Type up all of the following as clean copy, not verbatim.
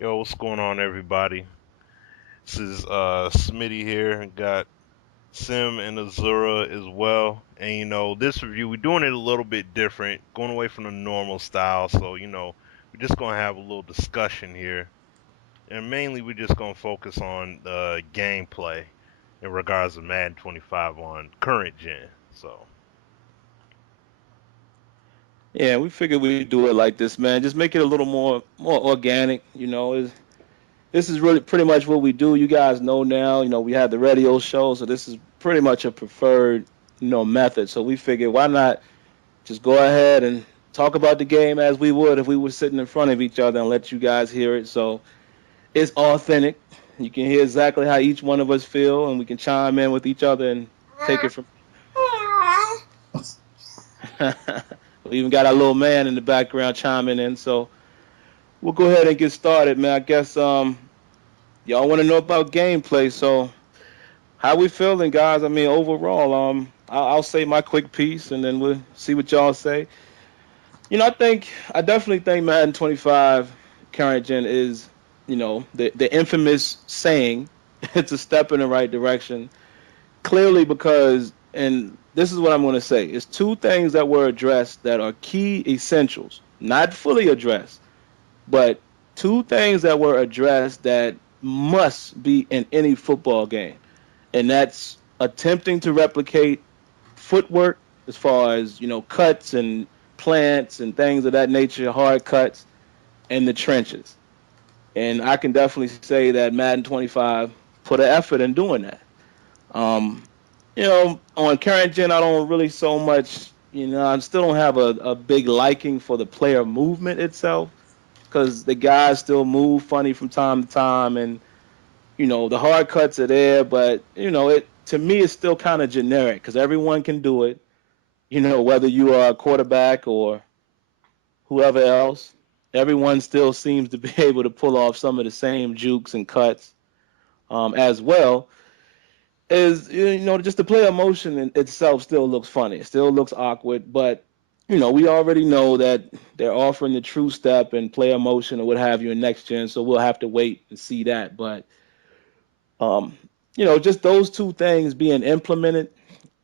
Yo, what's going on, everybody? This is Smitty here. Got Sim and Azura as well. And this review we're doing it a little bit different, going away from the normal style. So we're just gonna have a little discussion here, and mainly we're just gonna focus on the gameplay in regards to Madden 25 on current gen. So Yeah, we figured we'd do it like this, man. Just make it a little more organic. This is really pretty much what we do. You guys know now. We have the radio show, so this is pretty much a preferred method. So we figured why not just go ahead and talk about the game as we would if we were sitting in front of each other and let you guys hear it. So it's authentic. You can hear exactly how each one of us feel, and we can chime in with each other and take it from. We even got our little man in the background chiming in. So we'll go ahead and get started, man. I guess y'all want to know about gameplay. So how we feeling, guys? I mean, overall, I'll say my quick piece, and then we'll see what y'all say. I definitely think Madden 25 current gen is, the infamous saying, it's a step in the right direction. Clearly, because, and this is what I'm going to say, it's two things that were addressed that are key essentials, not fully addressed, but two things that were addressed that must be in any football game, and that's attempting to replicate footwork as far as cuts and plants and things of that nature, hard cuts, and the trenches. And I can definitely say that Madden 25 put an effort in doing that. Um, on current gen, I don't really so much. I still don't have a big liking for the player movement itself because the guys still move funny from time to time, and the hard cuts are there, but it to me it's still kind of generic because everyone can do it. Whether you are a quarterback or whoever else, everyone still seems to be able to pull off some of the same jukes and cuts as well. Is just the player motion in itself still looks funny. It still looks awkward, but we already know that they're offering the true step and player motion or what have you in next gen, so we'll have to wait and see that. But um, just those two things being implemented,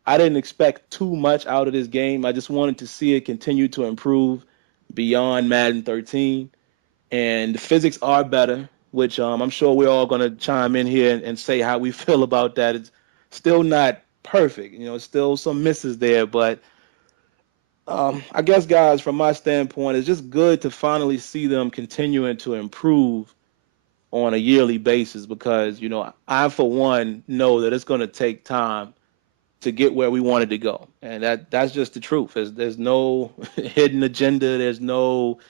I didn't expect too much out of this game. I just wanted to see it continue to improve beyond Madden 13, and the physics are better, which I'm sure we're all going to chime in here and say how we feel about that. It's still not perfect, still some misses there, but I guess, guys, from my standpoint, it's just good to finally see them continuing to improve on a yearly basis because I for one know that it's going to take time to get where we wanted to go, and that's just the truth. There's no hidden agenda. There's no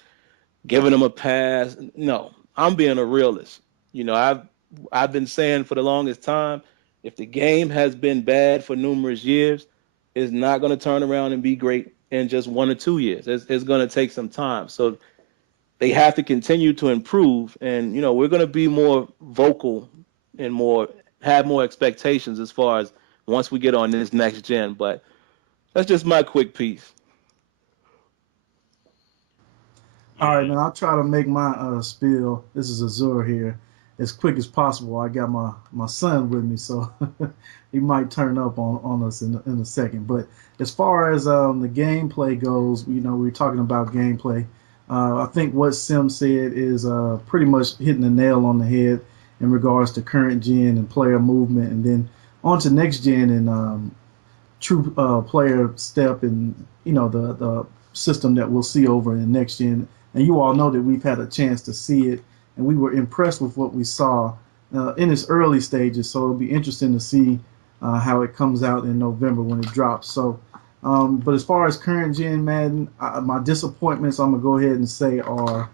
giving them a pass. No, I'm being a realist. I've been saying for the longest time, if the game has been bad for numerous years, it's not going to turn around and be great in just 1 or 2 years. It's going to take some time. So they have to continue to improve, and we're going to be more vocal and more have more expectations as far as once we get on this next gen. But that's just my quick piece. All right, yeah, man. I'll try to make my spiel. This is Azure here, as quick as possible. I got my son with me, so he might turn up on us in a second. But as far as the gameplay goes, we're talking about gameplay. I think what Sim said is pretty much hitting the nail on the head in regards to current gen and player movement, and then on to next gen and true player step and the system that we'll see over in next gen. And you all know that we've had a chance to see it, and we were impressed with what we saw in its early stages. So it'll be interesting to see how it comes out in November when it drops. So, but as far as current gen Madden, my disappointments I'm gonna go ahead and say are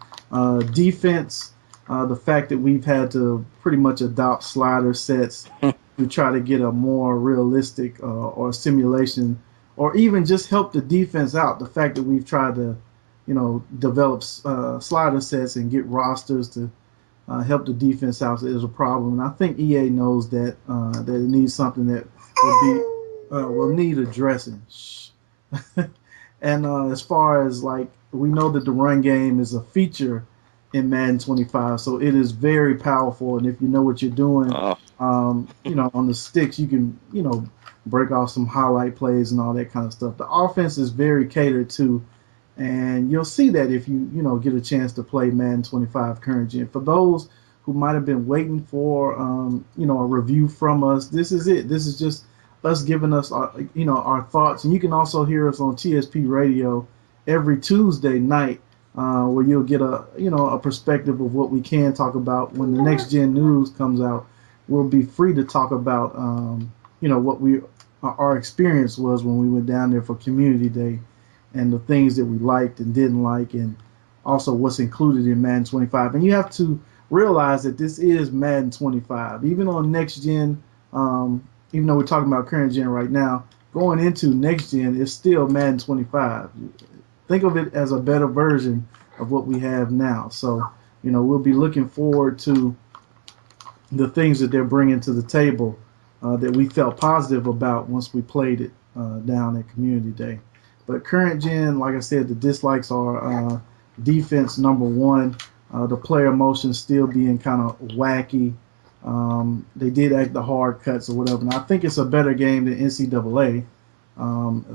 defense. The fact that we've had to pretty much adopt slider sets to try to get a more realistic or simulation, or even just help the defense out. The fact that we've tried to, develop slider sets and get rosters to help the defense out is a problem. And I think EA knows that it needs something that will need addressing. And as far as like we know that the run game is a feature in Madden 25. So it is very powerful, and if you know what you're doing, Oh, on the sticks you can break off some highlight plays and all that kind of stuff. The offense is very catered to, and you'll see that if you get a chance to play Madden 25 current gen. For those who might have been waiting for a review from us, this is it. This is just us giving us our thoughts, and you can also hear us on TSP Radio every Tuesday night, where you'll get a perspective of what we can talk about when the next gen news comes out. We'll be free to talk about what our experience was when we went down there for Community Day, and the things that we liked and didn't like, and also what's included in Madden 25. And you have to realize that this is Madden 25. Even on next gen, even though we're talking about current gen right now, going into next gen, it's still Madden 25. Think of it as a better version of what we have now. So, we'll be looking forward to the things that they're bringing to the table, that we felt positive about once we played it down at Community Day. But current gen, like I said, the dislikes are defense number one. The player motion still being kind of wacky. They did act the hard cuts or whatever. And I think it's a better game than NCAA.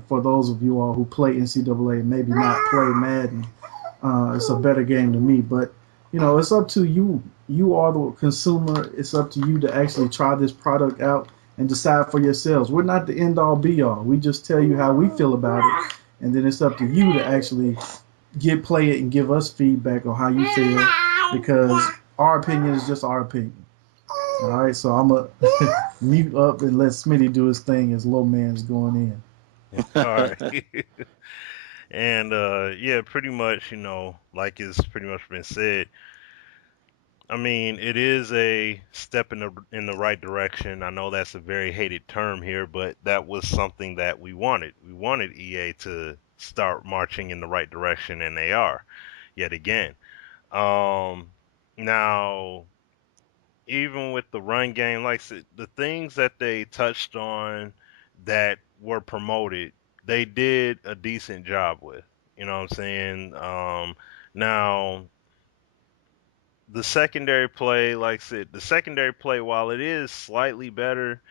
For those of you all who play NCAA and maybe not play Madden, it's a better game to me. But it's up to you. You are the consumer. It's up to you to actually try this product out and decide for yourselves. We're not the end all be all. We just tell you how we feel about it, and then it's up to you to actually play it and give us feedback on how you feel, because our opinion is just our opinion. All right, so I'm gonna mute up and let Smitty do his thing as low man's going in. All right. And yeah, pretty much, like it's pretty much been said. I mean, it is a step in the right direction. I know that's a very hated term here, but that was something that we wanted. We wanted EA to start marching in the right direction, and they are yet again. Um, Now, even with the run game, like I said, the things that they touched on that were promoted, they did a decent job with. You know what I'm saying? Now, the secondary play, like I said, the secondary play, while it is slightly better,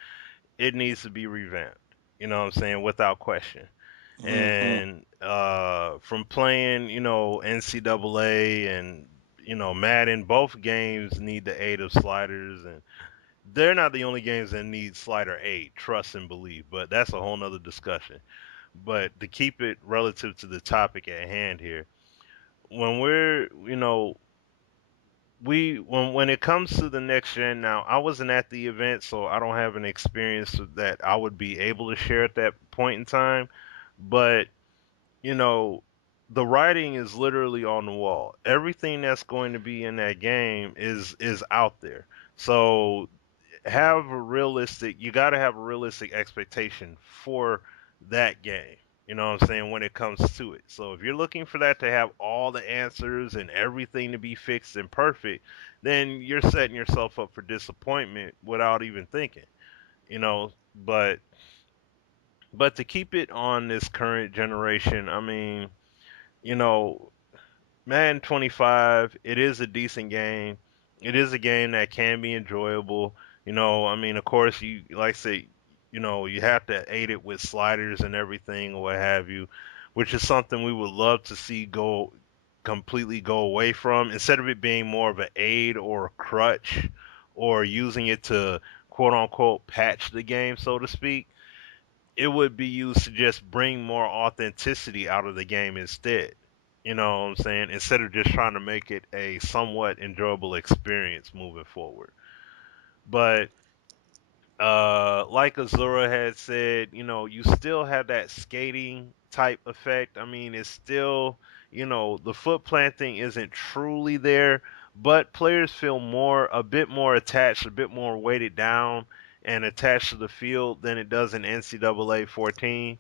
it needs to be revamped. You know what I'm saying? Without question. mm-hmm. And from playing, NCAA and Madden, both games need the aid of sliders, and they're not the only games that need slider aid. Trust and believe, but that's a whole nother discussion. But to keep it relative to the topic at hand here, when we're, when it comes to the next gen, now I wasn't at the event, so I don't have an experience that I would be able to share at that point in time. But you know, the writing is literally on the wall. Everything that's going to be in that game is out there. So you got to have a realistic expectation for that game. You know what I'm saying, when it comes to it. So if you're looking for that to have all the answers and everything to be fixed and perfect, then you're setting yourself up for disappointment without even thinking. You know, but to keep it on this current generation, I mean, you know, Madden 25, it is a decent game. It is a game that can be enjoyable. I mean, of course, you like I say, you have to aid it with sliders and everything or what have you, which is something we would love to see completely go away from, instead of it being more of an aid or a crutch or using it to quote unquote patch the game, so to speak. It would be used to just bring more authenticity out of the game instead. You know what I'm saying? Instead of just trying to make it a somewhat enjoyable experience moving forward. But like Azura had said, you still have that skating type effect. I mean, it's still, the foot planting isn't truly there, but players feel a bit more attached, a bit more weighted down and attached to the field than it does in NCAA 14.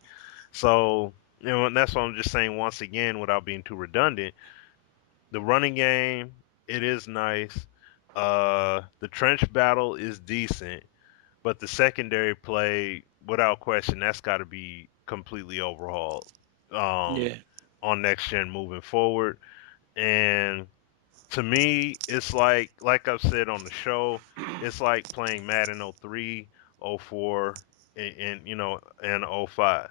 So, and that's what I'm just saying once again without being too redundant. The running game, it is nice. The trench battle is decent, but the secondary play, without question, that's got to be completely overhauled um, Yeah. on next gen moving forward. And To me, it's like I've said on the show, it's like playing Madden 03, 04, and 05.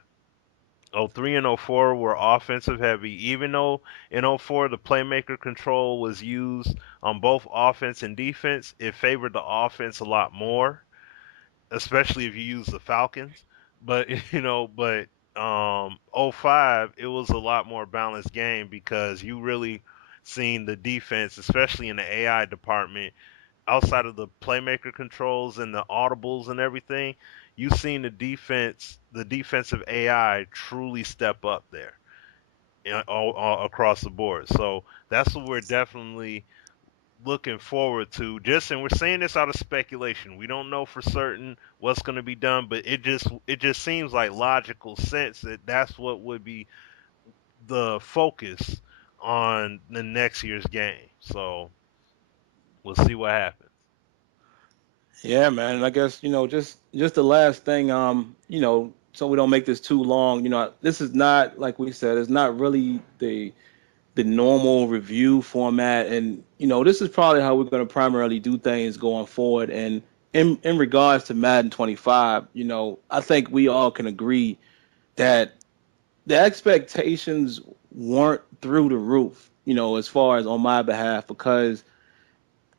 03 and 04 were offensive heavy, even though in 04 the playmaker control was used on both offense and defense. It favored the offense a lot more, especially if you use the Falcons. But '05 it was a lot more balanced game because you really seen the defense, especially in the AI department, outside of the playmaker controls and the audibles and everything. You've seen the defensive AI truly step up there, all across the board. So that's what we're definitely looking forward to. And we're saying this out of speculation. We don't know for certain what's going to be done, but it just seems like logical sense that that's what would be the focus on the next year's game. So we'll see what happens. Yeah, man. And I guess, just the last thing, so we don't make this too long, this is not, like we said, it's not really the normal review format. And, this is probably how we're going to primarily do things going forward. And in regards to Madden 25, I think we all can agree that the expectations weren't through the roof, as far as on my behalf, because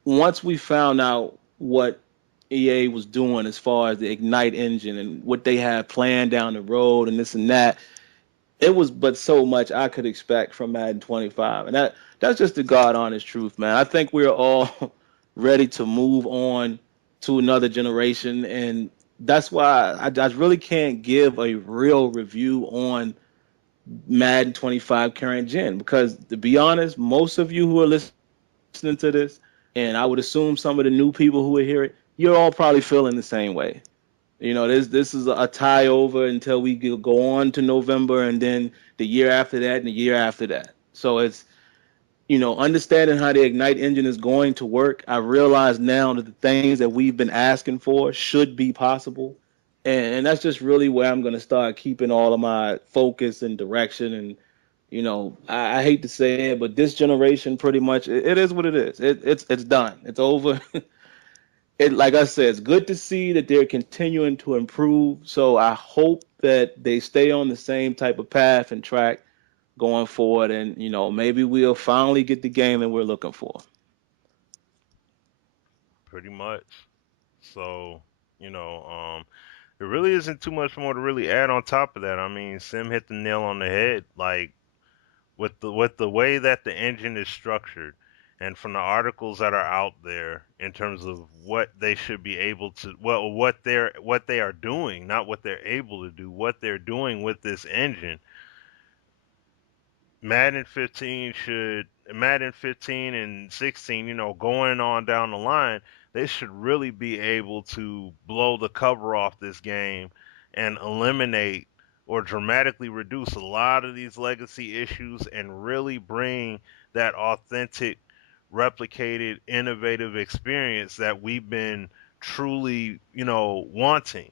once we found out what EA was doing as far as the Ignite engine and what they had planned down the road and this and that, it was but so much I could expect from Madden 25. And that's just the God honest truth, man. I think we're all ready to move on to another generation. And that's why I really can't give a real review on Madden 25 current gen because, to be honest, most of you who are listening to this, and I would assume some of the new people who will hear it, you're all probably feeling the same way. This is a tie over until we go on to November, and then the year after that, and the year after that. So it's, understanding how the Ignite engine is going to work. I realize now that the things that we've been asking for should be possible, and that's just really where I'm going to start keeping all of my focus and direction. And I hate to say it, but this generation pretty much it is what it is. It's done. It's over. Like I said, it's good to see that they're continuing to improve. So I hope that they stay on the same type of path and track going forward, and maybe we'll finally get the game that we're looking for. Pretty much. So, you know, there really isn't too much more to really add on top of that. I mean, Sim hit the nail on the head. Like with the way that the engine is structured, and from the articles that are out there in terms of what they should be able to, well, what they are doing, not what they're able to do, what they're doing with this engine. Madden 15 and 16, going on down the line, they should really be able to blow the cover off this game and eliminate or dramatically reduce a lot of these legacy issues and really bring that authentic, replicated, innovative experience that we've been truly, wanting.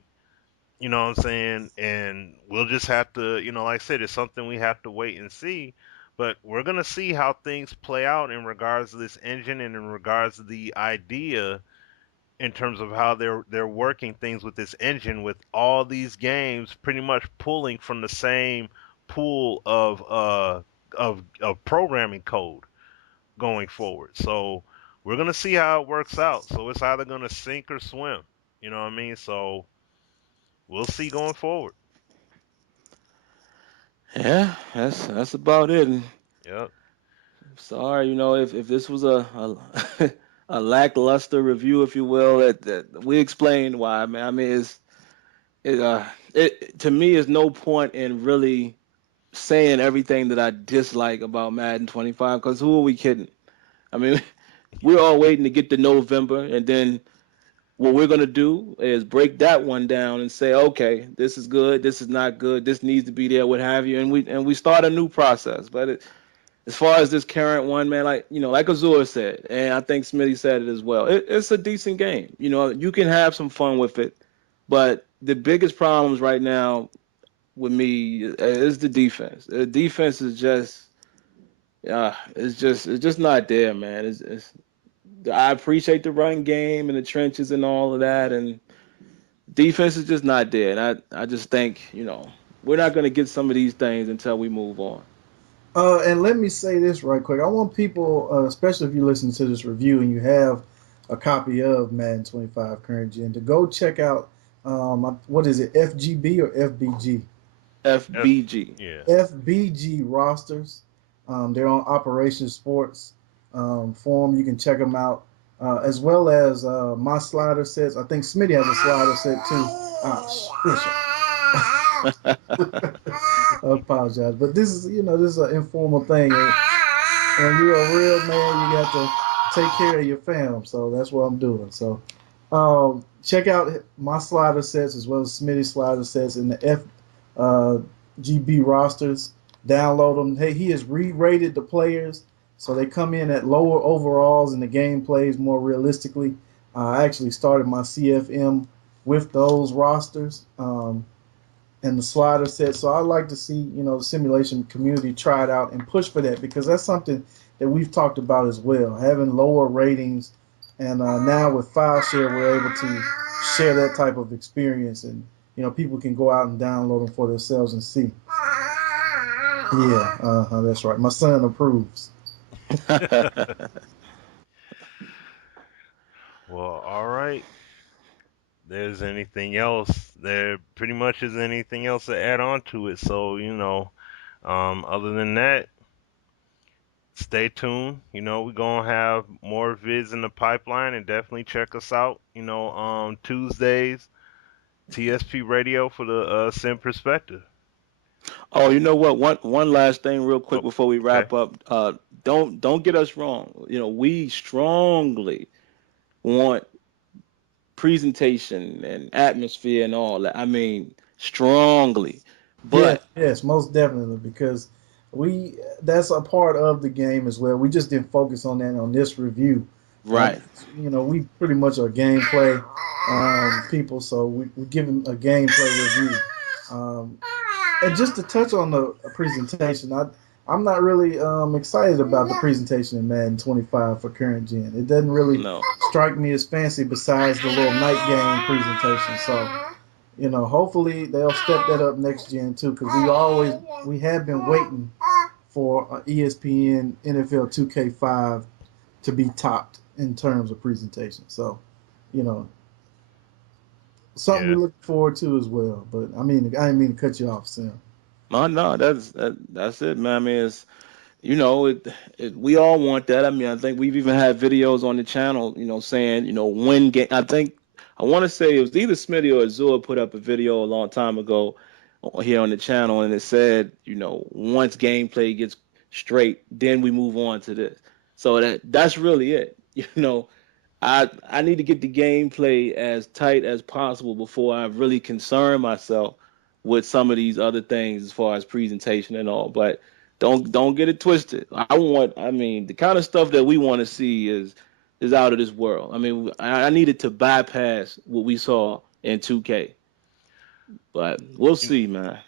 You know what I'm saying? And we'll just have to, like I said, it's something we have to wait and see. But we're gonna see how things play out in regards to this engine and in regards to the idea in terms of how they're working things with this engine with all these games pretty much pulling from the same pool of programming code going forward. So we're gonna see how it works out. So it's either gonna sink or swim. You know what I mean? So we'll see going forward. Yeah, that's about it. And Yep. sorry, if this was a a lackluster review, if you will, that we explained why, man. I mean, it to me is no point in really saying everything that I dislike about Madden 25 because who are we kidding? I mean, we're all waiting to get to November, and then what we're gonna do is break that one down and say, okay, this is good, this is not good, this needs to be there, what have you, and we start a new process. But as far as this current one, man, like like Azure said, and I think Smitty said it as well. It's a decent game. You can have some fun with it, but the biggest problems right now with me is the defense. The defense is just Yeah, it's just not there, man. I appreciate the run game and the trenches and all of that, and defense is just not there. And I just think we're not gonna get some of these things until we move on. And let me say this right quick. I want people, especially if you listen to this review and you have a copy of Madden 25 Current Gen, to go check out what is it, FGB or FBG? F, FBG. yeah. FBG rosters. They're on Operation Sports forum. You can check them out, as well as my slider sets. I think Smitty has a slider set too. I apologize, but this is an informal thing. And when you're a real man, you got to take care of your fam. So that's what I'm doing. So check out my slider sets as well as Smitty slider sets in the FGB rosters. Download them. Hey, he has re-rated the players, so they come in at lower overalls and the game plays more realistically. I actually started my CFM with those rosters. And the slider set. So I like to see, the simulation community try it out and push for that because that's something that we've talked about as well, having lower ratings. And now with file share, we're able to share that type of experience, and people can go out and download them for themselves and see. Yeah, that's right. My son approves. Well, all right. There's anything else? There pretty much is anything else to add on to it. So, other than that, stay tuned. We're gonna have more vids in the pipeline and definitely check us out. Tuesdays, TSP Radio for the Sim Perspective. Oh, you know what? One last thing, real quick, Oh, before we okay. wrap up. Don't get us wrong. We strongly want presentation and atmosphere and all that. I mean, strongly. Yes, But yes, most definitely, because we that's a part of the game as well. We just didn't focus on that on this review. Uh, right, we pretty much are gameplay people, so we're giving a gameplay review. And just to touch on the presentation, I'm not really excited about the presentation in Madden 25 for current gen. It doesn't really no. strike me as fancy besides the little night game presentation. So hopefully they'll step that up next gen too, because we have been waiting for ESPN NFL 2K5 to be topped in terms of presentation. So, you know, something we Yeah. look forward to as well. But I didn't mean to cut you off, Sam. No, no, that's it, man. I mean, it's we all want that. I mean, I think we've even had videos on the channel, saying, when game. I think I want to say it was either Smitty or Azure put up a video a long time ago here on the channel, and it said, once gameplay gets straight, then we move on to this. So that's really it. I need to get the gameplay as tight as possible before I really concern myself with some of these other things as far as presentation and all. But don't get it twisted. I mean, the kind of stuff that we want to see is out of this world. I mean, I needed to bypass what we saw in 2K, but we'll You- see, man.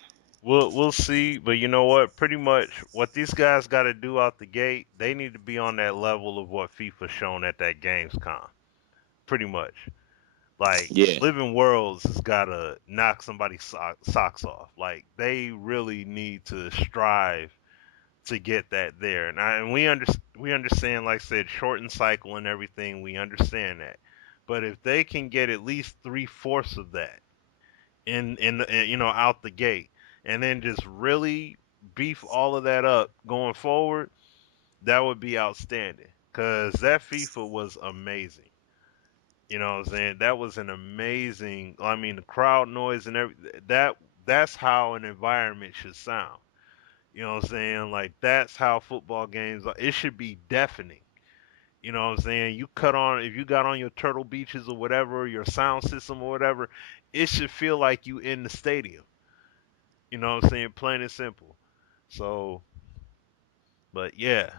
We'll see, but you know what? Pretty much what these guys got to do out the gate, they need to be on that level of what FIFA shown at that Gamescom. Pretty much. Like Yeah. Living Worlds has got to knock somebody's socks off. Like they really need to strive to get that there. And we understand, like I said, shortened cycle and everything. We understand that, but if they can get at least 3/4 of that out the gate, and then just really beef all of that up going forward, that would be outstanding. Cause that FIFA was amazing. You know what I'm saying? That was an amazing. I mean, the crowd noise and that's how an environment should sound. You know what I'm saying? Like that's how football games are. It should be deafening. You know what I'm saying? You cut on if you got on your Turtle Beaches or whatever, your sound system or whatever, it should feel like you in the stadium. You know what I'm saying? Plain and simple. So, but yeah.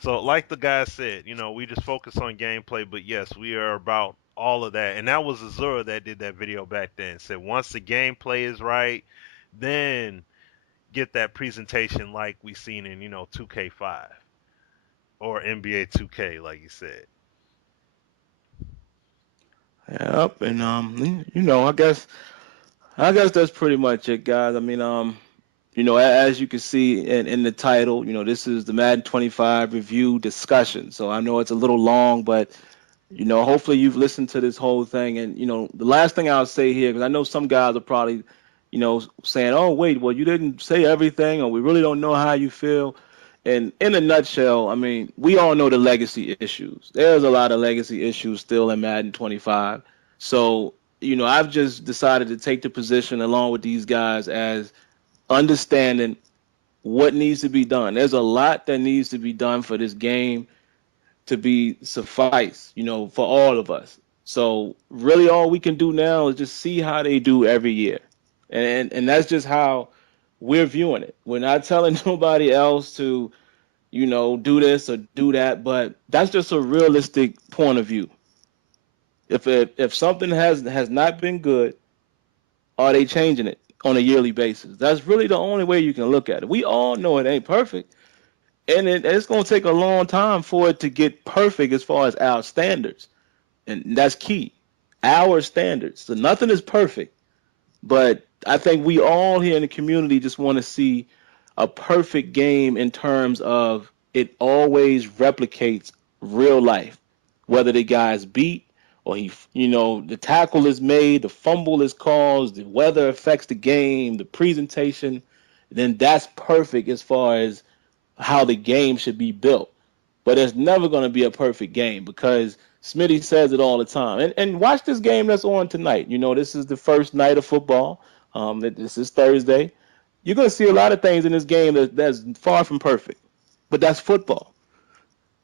So like the guy said, we just focus on gameplay, but yes, we are about all of that. And that was Azura that did that video back then. Said once the gameplay is right, then get that presentation like we seen in 2K5. or NBA 2K, like you said. Yep, and I guess that's pretty much it, guys. I mean, as you can see in the title, this is the Madden 25 review discussion. So I know it's a little long, but hopefully you've listened to this whole thing. And the last thing I'll say here, because I know some guys are probably, saying, "Oh, wait, well, you didn't say everything, or we really don't know how you feel." And in a nutshell, I mean, we all know the legacy issues. There's a lot of legacy issues still in Madden 25. So, I've just decided to take the position along with these guys as understanding what needs to be done. There's a lot that needs to be done for this game to be suffice, for all of us. So really all we can do now is just see how they do every year. And that's just how we're viewing it. We're not telling nobody else to, do this or do that, but that's just a realistic point of view. If something has not been good, are they changing it on a yearly basis? That's really the only way you can look at it. We all know it ain't perfect, and it's going to take a long time for it to get perfect as far as our standards, and that's key. Our standards. So nothing is perfect, but I think we all here in the community just want to see a perfect game in terms of it always replicates real life. Whether the guy's beat or the tackle is made, the fumble is caused, the weather affects the game, the presentation, then that's perfect as far as how the game should be built. But it's never going to be a perfect game because Smitty says it all the time. And watch this game that's on tonight. This is the first night of football. This is Thursday. You're going to see a lot of things in this game that's far from perfect, but that's football.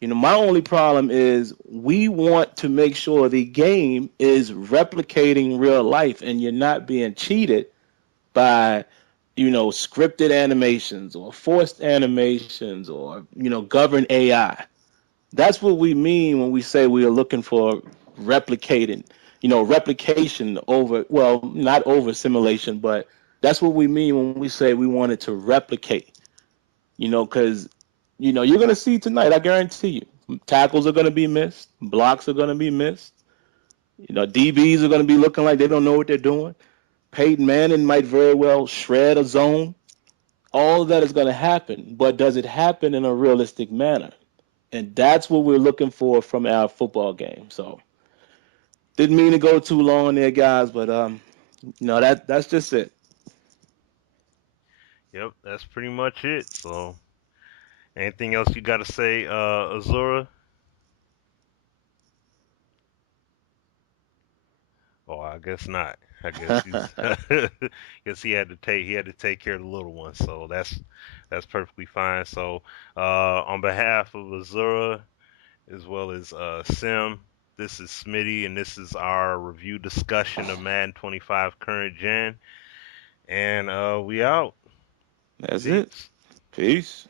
My only problem is we want to make sure the game is replicating real life and you're not being cheated by scripted animations or forced animations or governed AI. That's what we mean when we say we are looking for replicating, replication over, well, not over simulation, but that's what we mean when we say we want it to replicate, because you're going to see tonight, I guarantee you, tackles are going to be missed, blocks are going to be missed, DBs are going to be looking like they don't know what they're doing. Peyton Manning might very well shred a zone. All of that is going to happen, but does it happen in a realistic manner? And that's what we're looking for from our football game. So didn't mean to go too long there, guys, but that's just it. Yep, that's pretty much it. So, anything else you got to say, Azura? Oh, I guess not. I guess he's guess he had to take care of the little one. So that's perfectly fine. So, on behalf of Azura as well as Sim, this is Smitty, and this is our review discussion of Madden 25 current gen. And we out. That's it. Peace. Peace.